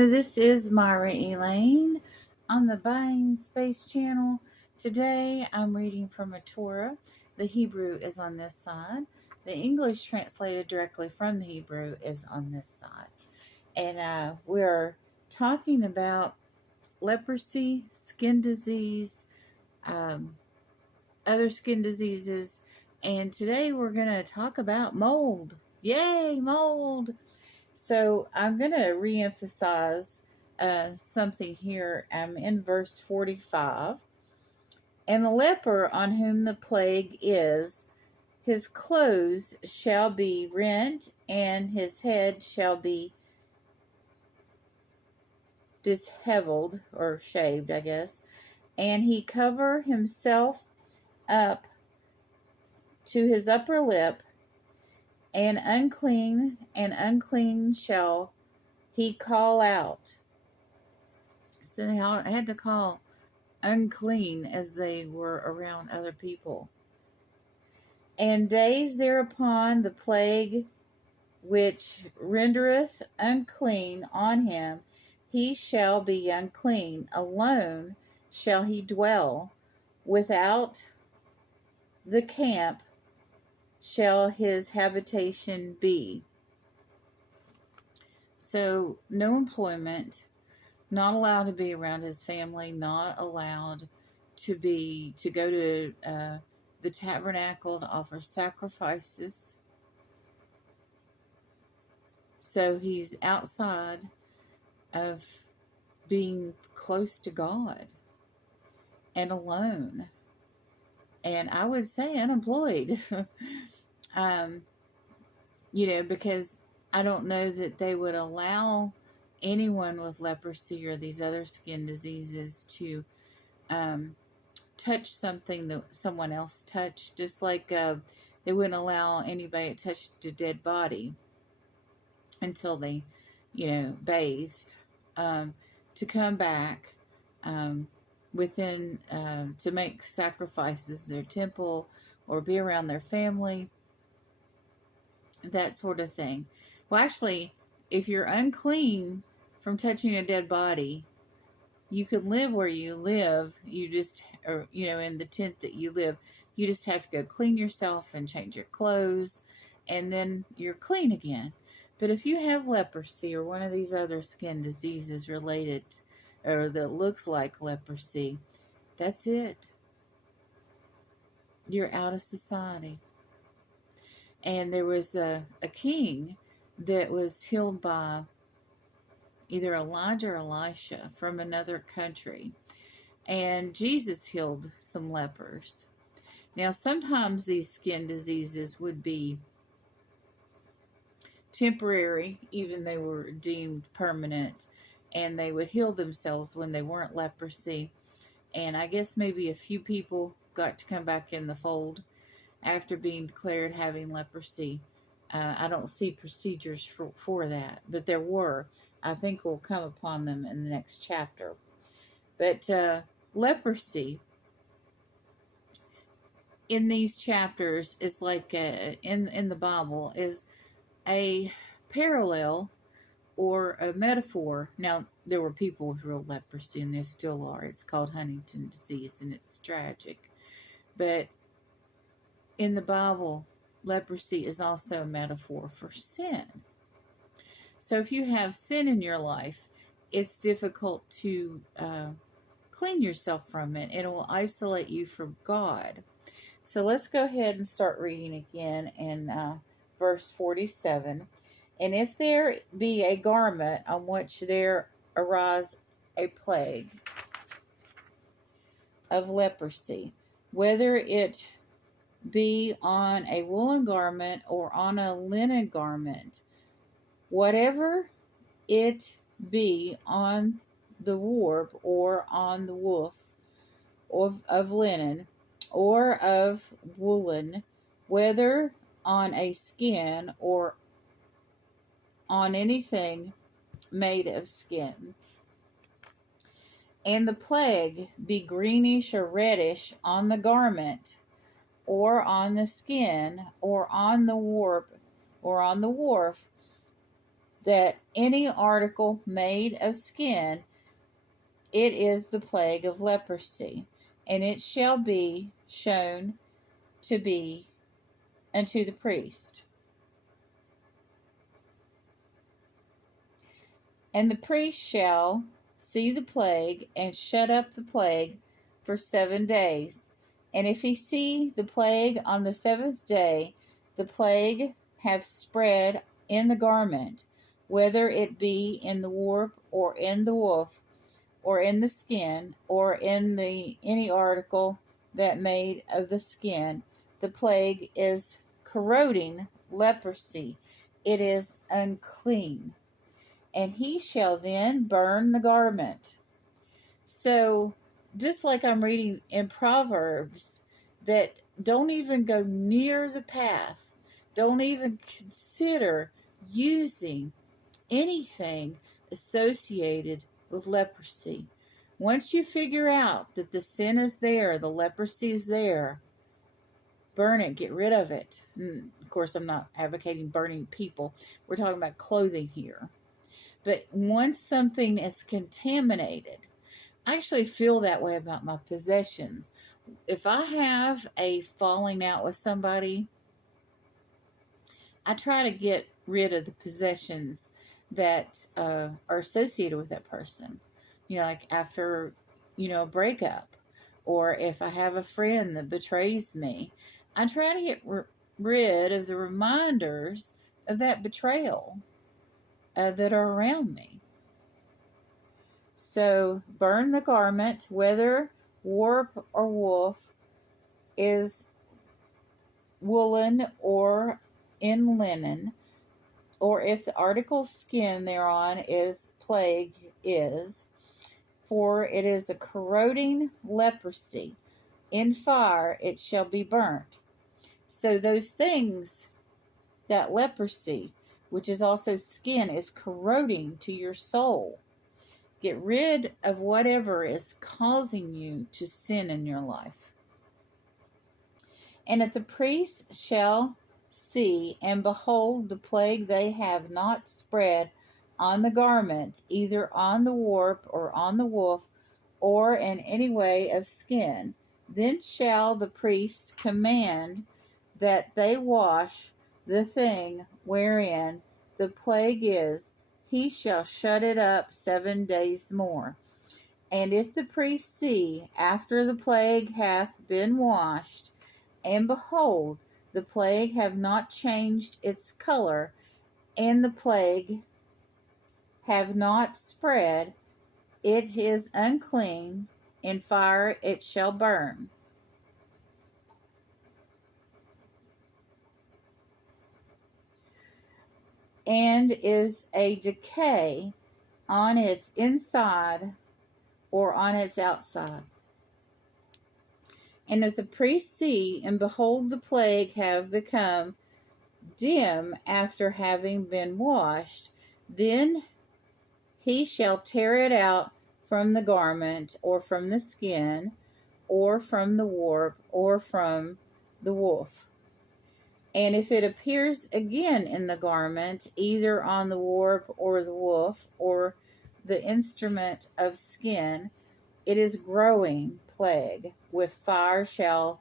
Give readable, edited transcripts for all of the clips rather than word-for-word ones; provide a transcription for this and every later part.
Hello, this is Myra Elaine on the Buying Space channel. Today I'm reading from a Torah. The Hebrew is on this side. The English translated directly from the Hebrew is on this side. And we're talking about leprosy, skin disease, other skin diseases, and today we're going to talk about mold. Yay, mold! So I'm going to reemphasize something here. I'm in verse 45. And the leper on whom the plague is, his clothes shall be rent, and his head shall be disheveled, or shaved, I guess. And he cover himself up to his upper lip, and unclean shall he call out. So they had to call unclean as they were around other people. And days thereupon the plague which rendereth unclean on him, he shall be unclean. Alone shall he dwell. Without the camp shall his habitation be. So no employment, not allowed to be around his family, not allowed to go to the tabernacle to offer sacrifices. So he's outside of being close to God and alone. And I would say unemployed. Because I don't know that they would allow anyone with leprosy or these other skin diseases to touch something that someone else touched, just like they wouldn't allow anybody to touch a dead body until they, bathed, to come back to make sacrifices in their temple or be around their family, that sort of thing. Well, actually, if you're unclean from touching a dead body, you can live where you live. You just, in the tent that you live, you just have to go clean yourself and change your clothes, and then you're clean again. But if you have leprosy or one of these other skin diseases related, or that looks like leprosy, that's it. You're out of society. And there was a king that was healed by either Elijah or Elisha from another country. And Jesus healed some lepers. Now, sometimes these skin diseases would be temporary, even they were deemed permanent, and they would heal themselves when they weren't leprosy. And I guess maybe a few people got to come back in the fold after being declared having leprosy. I don't see procedures for that, but there were. I think we'll come upon them in the next chapter. But leprosy in these chapters is like in the Bible is a parallel or a metaphor. Now, there were people with real leprosy, and there still are. It's called Huntington's disease, and it's tragic. But in the Bible, leprosy is also a metaphor for sin. So if you have sin in your life, it's difficult to clean yourself from it. It will isolate you from God. So let's go ahead and start reading again in verse 47. And if there be a garment on which there arise a plague of leprosy, whether it be on a woolen garment or on a linen garment, whatever it be, on the warp or on the woof of linen or of woolen, whether on a skin or on anything made of skin, and the plague be greenish or reddish on the garment, or on the skin, or on the warp, or on the wharf, that any article made of skin, it is the plague of leprosy, and it shall be shown to be unto the priest. And the priest shall see the plague, and shut up the plague for 7 days. And if he see the plague on the 7th day, the plague have spread in the garment, whether it be in the warp, or in the woof, or in the skin, or in any article that made of the skin, the plague is corroding leprosy. It is unclean. And he shall then burn the garment. So, just like I'm reading in Proverbs, that don't even go near the path, don't even consider using anything associated with leprosy. Once you figure out that the sin is there, the leprosy is there, burn it, get rid of it. And of course, I'm not advocating burning people. We're talking about clothing here. But once something is contaminated, I actually feel that way about my possessions. If I have a falling out with somebody, I try to get rid of the possessions that are associated with that person. Like after, a breakup, or if I have a friend that betrays me, I try to get rid of the reminders of that betrayal that are around me. So burn the garment, whether warp or woof, is woolen or in linen, or if the article skin thereon is plague is, for it is a corroding leprosy. In fire it shall be burnt. So those things, that leprosy, which is also skin, is corroding to your soul. Get rid of whatever is causing you to sin in your life. And if the priest shall see, and behold, the plague they have not spread on the garment, either on the warp, or on the woof, or in any way of skin, then shall the priest command that they wash the thing wherein the plague is. He shall shut it up 7 days more. And if the priest see, after the plague hath been washed, and behold, the plague have not changed its color, and the plague have not spread, it is unclean, in fire it shall burn. And is a decay on its inside or on its outside. And if the priest see, and behold, the plague have become dim after having been washed, then he shall tear it out from the garment, or from the skin, or from the warp, or from the woof. And if it appears again in the garment, either on the warp, or the woof, or the instrument of skin, it is growing plague. With fire shall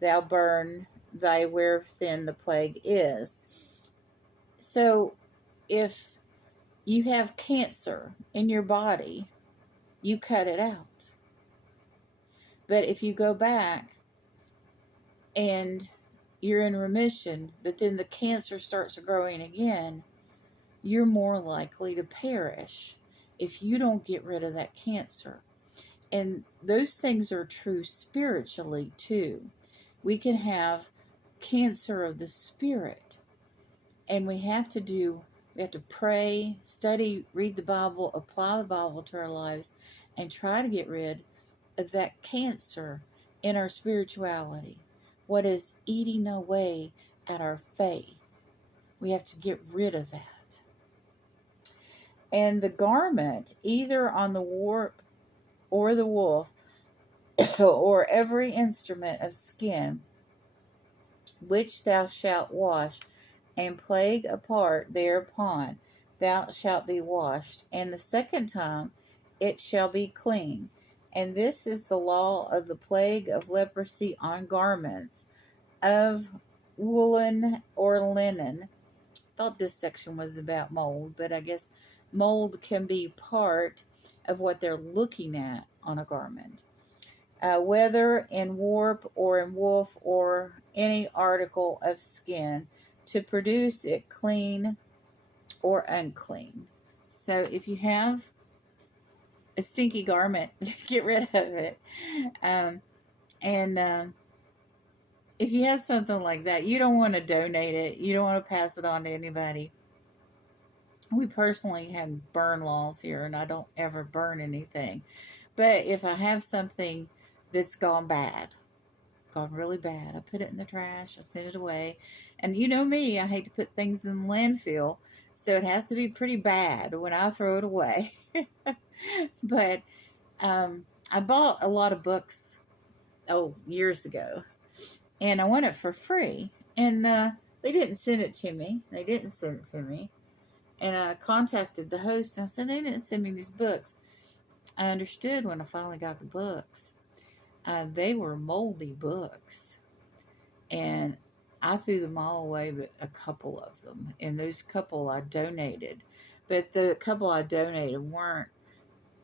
thou burn thy wherein the plague is. So if you have cancer in your body, you cut it out. But if you go back and you're in remission, but then the cancer starts growing again, you're more likely to perish if you don't get rid of that cancer. And those things are true spiritually too. We can have cancer of the spirit, and we have to pray, study, read the Bible, apply the Bible to our lives, and try to get rid of that cancer in our spirituality. What is eating away at our faith? We have to get rid of that. And the garment, either on the warp or the woof, or every instrument of skin, which thou shalt wash, and plague apart thereupon, thou shalt be washed, and the second time it shall be clean. And this is the law of the plague of leprosy on garments of woolen or linen. Thought this section was about mold, but I guess mold can be part of what they're looking at on a garment. Whether in warp or in woof or any article of skin, to produce it clean or unclean. So if you have a stinky garment, get rid of it. And if you have something like that, you don't want to donate it. You don't want to pass it on to anybody. We personally have burn laws here, and I don't ever burn anything. But if I have something that's gone really bad, I put it in the trash, I send it away. And you know me, I hate to put things in the landfill, so it has to be pretty bad when I throw it away. But I bought a lot of books, years ago, and I want it for free. And they didn't send it to me. And I contacted the host, and I said, they didn't send me these books. I understood when I finally got the books. They were moldy books. And I threw them all away, but a couple of them. And those couple I donated. But the couple I donated weren't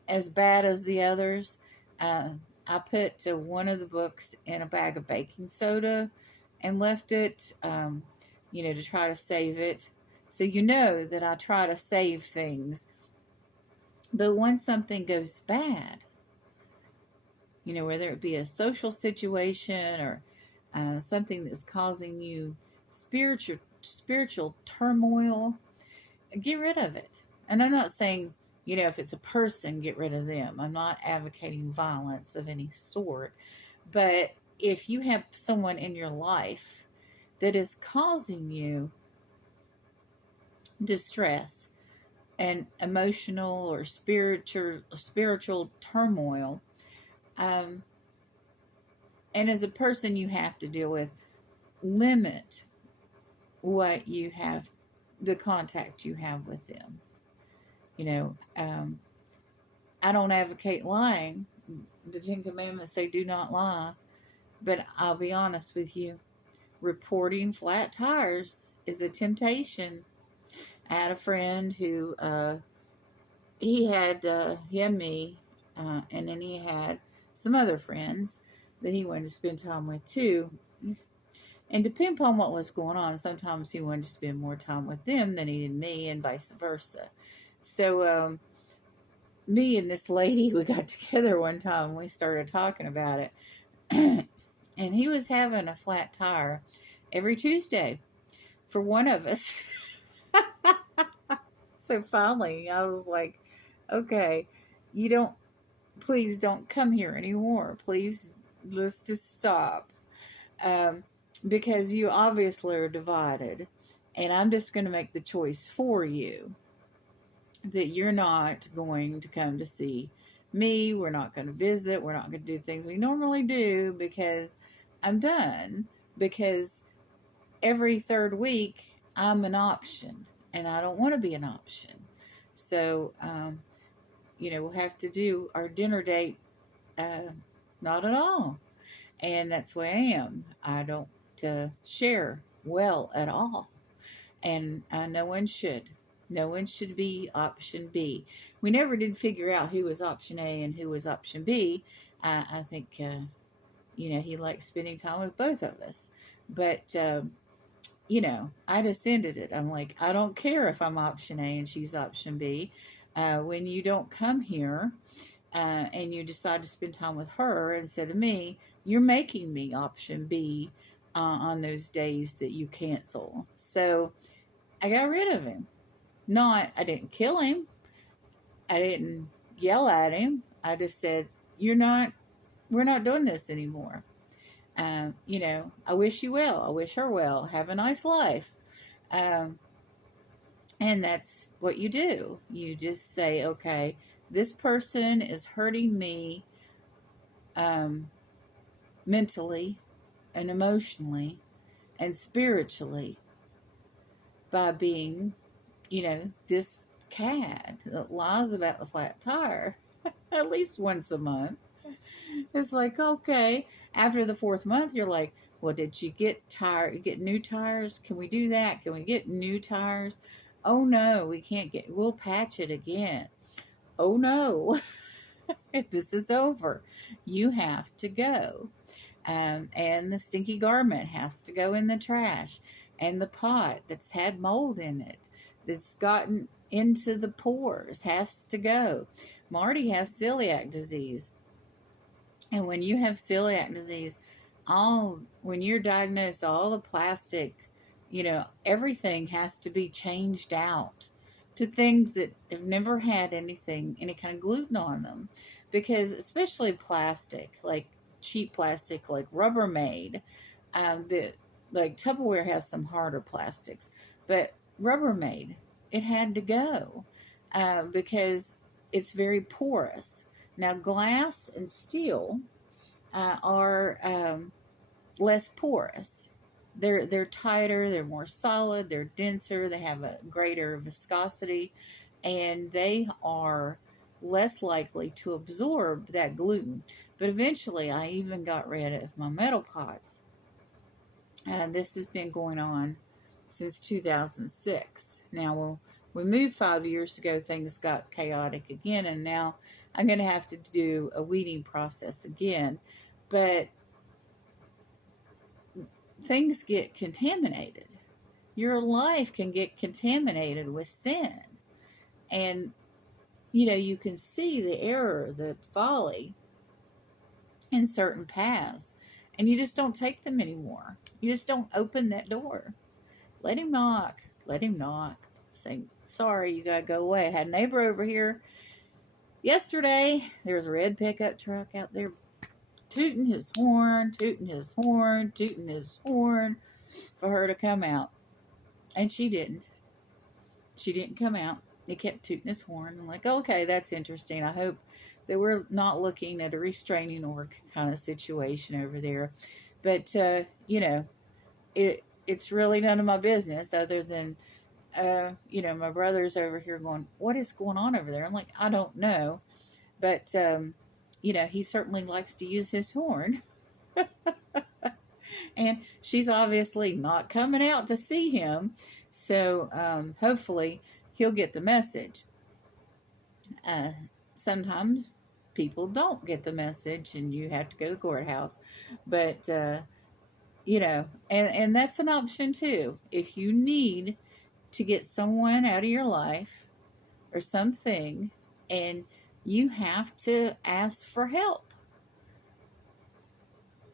as bad as the others. I put one of the books in a bag of baking soda and left it, to try to save it. So you know that I try to save things. But when something goes bad, whether it be a social situation or something that's causing you spiritual turmoil, get rid of it. And I'm not saying, if it's a person, get rid of them. I'm not advocating violence of any sort. But if you have someone in your life that is causing you distress and emotional or spiritual turmoil, and as a person you have to deal with, limit what you have, the contact you have with them. I don't advocate lying. The 10 Commandments say do not lie. But I'll be honest with you, reporting flat tires is a temptation. I had a friend who, he had me, and then he had some other friends that he wanted to spend time with too. And depending upon what was going on, sometimes he wanted to spend more time with them than he did me, and vice versa. So, me and this lady, we got together one time, we started talking about it. And he was having a flat tire every Tuesday for one of us. So finally, I was like, okay, please don't come here anymore. Please, let's just stop. Because you obviously are divided. And I'm just going to make the choice for you that you're not going to come to see me. We're not going to visit. We're not going to do things we normally do because I'm done. Because every third week, I'm an option. And I don't want to be an option. So, we'll have to do our dinner date not at all. And that's the way I am. I don't share well at all. And no one should. No one should be option B. We never did figure out who was option A and who was option B. I think, he liked spending time with both of us. But, I just ended it. I'm like, I don't care if I'm option A and she's option B. When you don't come here and you decide to spend time with her instead of me, you're making me option B on those days that you cancel. So I got rid of him. I didn't kill him. I didn't yell at him. I just said, we're not doing this anymore. I wish you well. I wish her well. Have a nice life. And that's what you do. You just say, okay, this person is hurting me mentally and emotionally and spiritually by being, this cat that lies about the flat tire at least once a month. It's like, okay, after the fourth month, you're like, well, did you get new tires? Can we do that? Can we get new tires? Oh no, we can't we'll patch it again. Oh no, this is over. You have to go. And the stinky garment has to go in the trash. And the pot that's had mold in it, that's gotten into the pores, has to go. Marty has celiac disease. And when you have celiac disease, when you're diagnosed, all the plastic, everything has to be changed out to things that have never had any kind of gluten on them. Because especially plastic, like cheap plastic, like Rubbermaid, like Tupperware has some harder plastics, but Rubbermaid, it had to go because it's very porous. Now, glass and steel are less porous. They're tighter, they're more solid, they're denser, they have a greater viscosity, and they are less likely to absorb that gluten. But eventually, I even got rid of my metal pots. This has been going on since 2006. Now, when we moved 5 years ago, things got chaotic again, and now I'm going to have to do a weeding process again. But things get contaminated. Your life can get contaminated with sin. And, you can see the error, the folly in certain paths. And you just don't take them anymore. You just don't open that door. Let him knock. Let him knock. Say, sorry, you got to go away. I had a neighbor over here yesterday. There was a red pickup truck out there tooting his horn, tooting his horn, tooting his horn for her to come out. And she didn't. She didn't come out. He kept tooting his horn. I'm like, okay, that's interesting. I hope that we're not looking at a restraining order kind of situation over there. But, it's really none of my business other than, my brother's over here going, what is going on over there? I'm like, I don't know. But, he certainly likes to use his horn. And she's obviously not coming out to see him. So hopefully he'll get the message. Sometimes people don't get the message and you have to go to the courthouse. But, and that's an option too. If you need to get someone out of your life or something and you have to ask for help.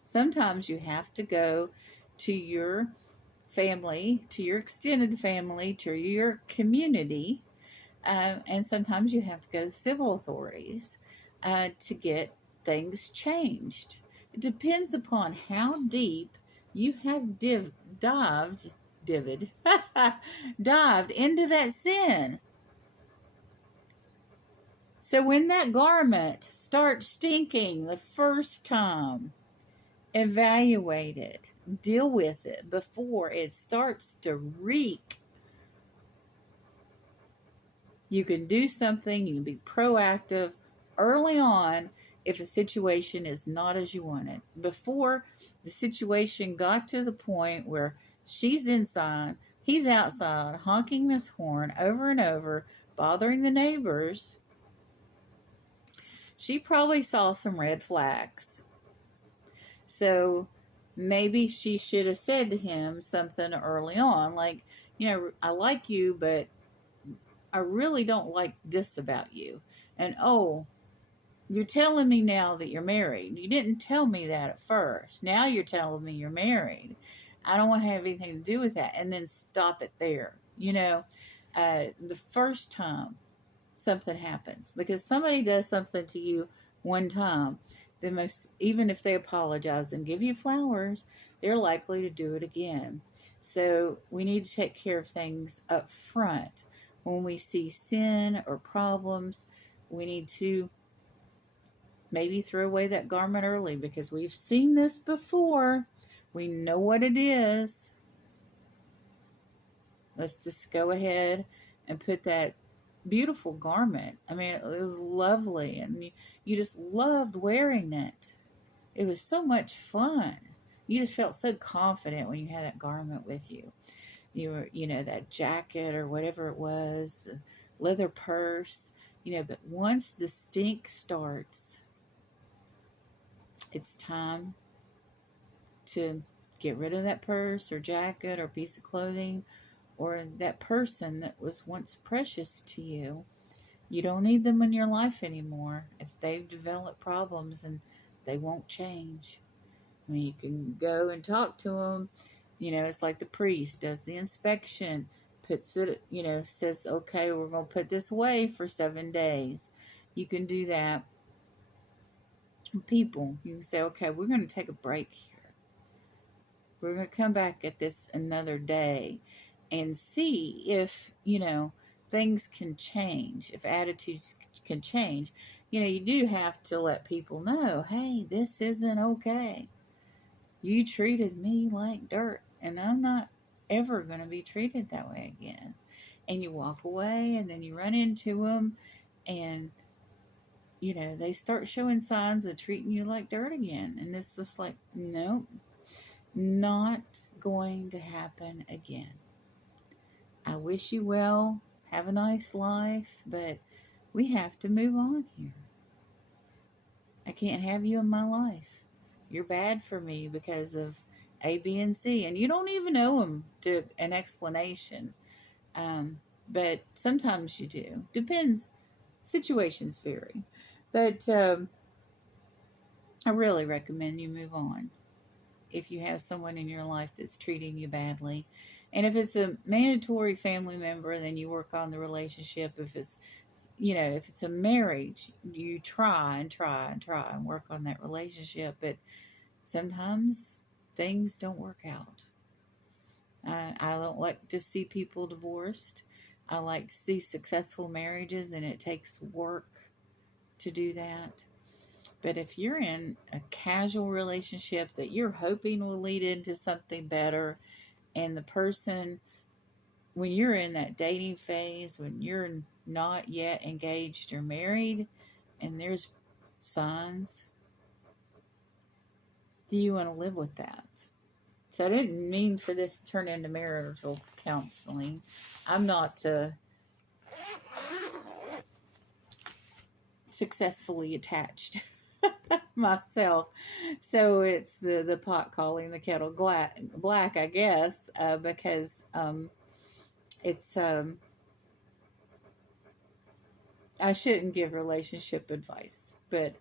Sometimes you have to go to your family, to your extended family, to your community, and sometimes you have to go to civil authorities to get things changed. It depends upon how deep you have dived into that sin. So when that garment starts stinking the first time, evaluate it, deal with it before it starts to reek. You can do something, you can be proactive early on if a situation is not as you want it. Before the situation got to the point where she's inside, he's outside, honking this horn over and over, bothering the neighbors, she probably saw some red flags. So maybe she should have said to him something early on, like, I like you, but I really don't like this about you. And, oh, you're telling me now that you're married. You didn't tell me that at first. Now you're telling me you're married. I don't want to have anything to do with that. And then stop it there. The first time something happens, because somebody does something to you one time, even if they apologize and give you flowers, they're likely to do it again. So we need to take care of things up front. When we see sin or problems, we need to maybe throw away that garment early, because we've seen this before. We know what it is. Let's just go ahead and put that beautiful garment. I mean, it was lovely, and you just loved wearing it. It was so much fun. You just felt so confident when you had that garment with you. You were, that jacket or whatever it was, the leather purse, but once the stink starts, it's time to get rid of that purse or jacket or piece of clothing or that person that was once precious to you. You don't need them in your life anymore if they've developed problems and they won't change. I mean, you can go and talk to them. It's like the priest does the inspection, puts it, says, okay, we're going to put this away for 7 days. You can do that. People, you can say, okay, we're going to take a break here. We're going to come back at this another day and see if, things can change, if attitudes can change. You do have to let people know, hey, this isn't okay. You treated me like dirt, and I'm not ever going to be treated that way again. And you walk away, and then you run into them, and, they start showing signs of treating you like dirt again. And it's just like, no, not going to happen again. I wish you well. Have a nice life, but we have to move on here. I can't have you in my life. You're bad for me because of A, B, and C. And you don't even owe them to an explanation. But sometimes you do. Depends. Situations vary. But I really recommend you move on if you have someone in your life that's treating you badly. And if it's a mandatory family member, then you work on the relationship. If it's, if it's a marriage, you try and work on that relationship. But sometimes things don't work out. I don't like to see people divorced. I like to see successful marriages, and it takes work to do that. But if you're in a casual relationship that you're hoping will lead into something better, and the person, when you're in that dating phase, when you're not yet engaged or married, and there's signs, do you want to live with that? So I didn't mean for this to turn into marital counseling. I'm not successfully attached myself, so it's the pot calling the kettle black, I guess, because it's I shouldn't give relationship advice, but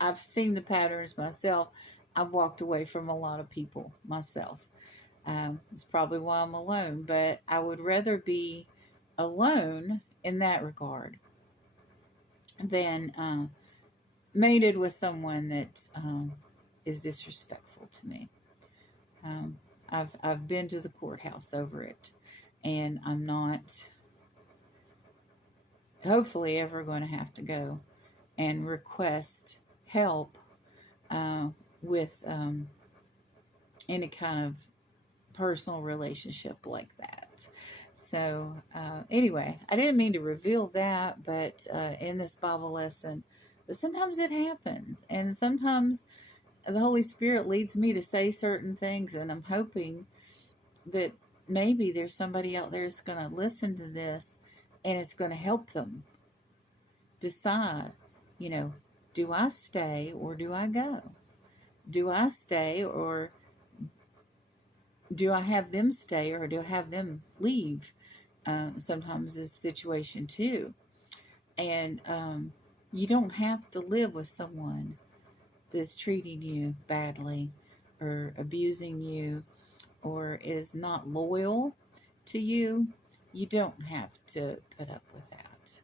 I've seen the patterns myself. I've walked away from a lot of people myself. It's probably why I'm alone, but I would rather be alone in that regard than mated with someone that is disrespectful to me. I've been to the courthouse over it, and I'm not hopefully ever going to have to go and request help with any kind of personal relationship like that. So anyway, I didn't mean to reveal that, but in this Bible lesson, but sometimes it happens, and sometimes the Holy Spirit leads me to say certain things, and I'm hoping that maybe there's somebody out there that's going to listen to this, and it's going to help them decide, do I stay or do I go? Do I stay, or do I have them stay, or do I have them leave? Sometimes this situation too. And you don't have to live with someone that's treating you badly or abusing you or is not loyal to you. You don't have to put up with that.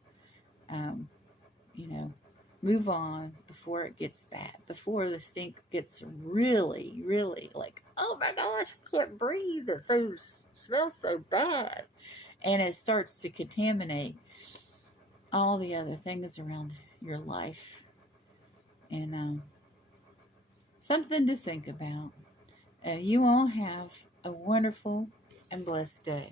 Move on before it gets bad, before the stink gets really, really like, oh my gosh, I can't breathe. It smells so bad. And it starts to contaminate all the other things around your life. And something to think about. You all have a wonderful and blessed day.